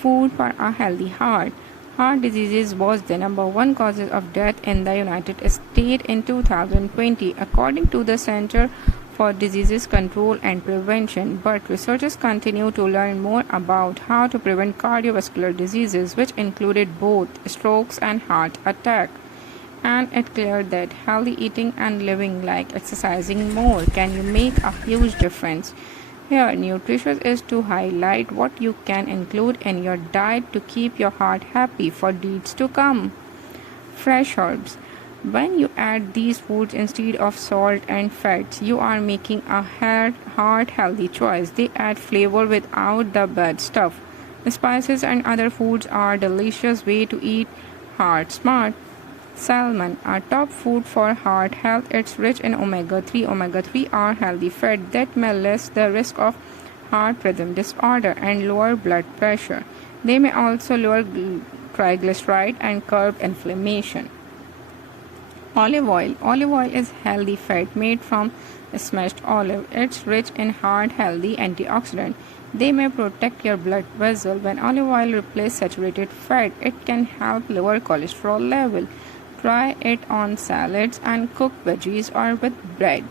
Food for a healthy heart. Heart disease was the number one cause of death in the United States in 2020, according to the Center for Disease Control and Prevention. But researchers continue to learn more about how to prevent cardiovascular diseases, which included both strokes and heart attack. And it's clear that healthy eating and living like exercising more can make a huge difference. Here, nutritious is to highlight what you can include in your diet to keep your heart happy for deeds to come. Fresh herbs. When you add these foods instead of salt and fats, you are making a heart healthy choice. They add flavor without the bad stuff. Spices and other foods are a delicious way to eat heart smart. Salmon, a top food for heart health, it's rich in omega 3. Omega 3 are healthy fat that may lessen the risk of heart rhythm disorder and lower blood pressure. They may also lower triglyceride and curb inflammation. Olive oil. Olive oil is healthy fat made from smashed olive. It's rich in heart healthy antioxidant. They may protect your blood vessel. When olive oil replaces saturated fat, it can help lower cholesterol level. Try it on salads and cooked veggies or with bread.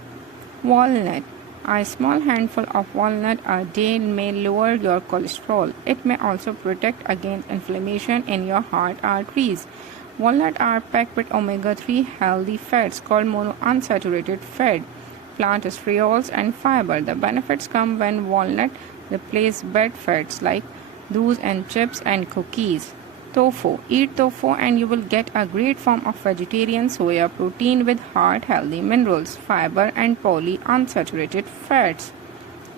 Walnut. A small handful of walnut a day may lower your cholesterol. It may also protect against inflammation in your heart arteries. Walnuts are packed with omega-3 healthy fats called monounsaturated fat, plant sterols, and fiber. The benefits come when walnuts replace bad fats like those in chips and cookies. Tofu. Eat tofu and you will get a great form of vegetarian soya protein with heart-healthy minerals, fiber, and polyunsaturated fats.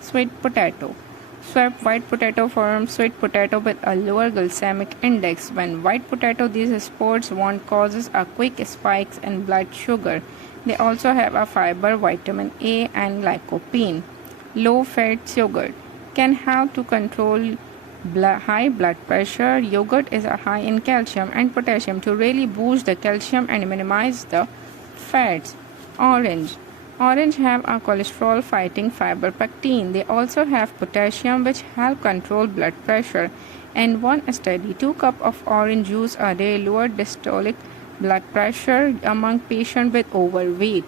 Sweet potato. Swap white potato from sweet potato with a lower glycemic index. When white potato, these sports won't causes a quick spikes in blood sugar. They also have a fiber, vitamin A, and lycopene. Low-fat yogurt can help to control high blood pressure. Yogurt is high in calcium and potassium to really boost the calcium and minimize the fats. Orange have a cholesterol fighting fiber pectin. They also have potassium which help control blood pressure. In one study, 2 cups of orange juice a day lowered systolic blood pressure among patients with overweight.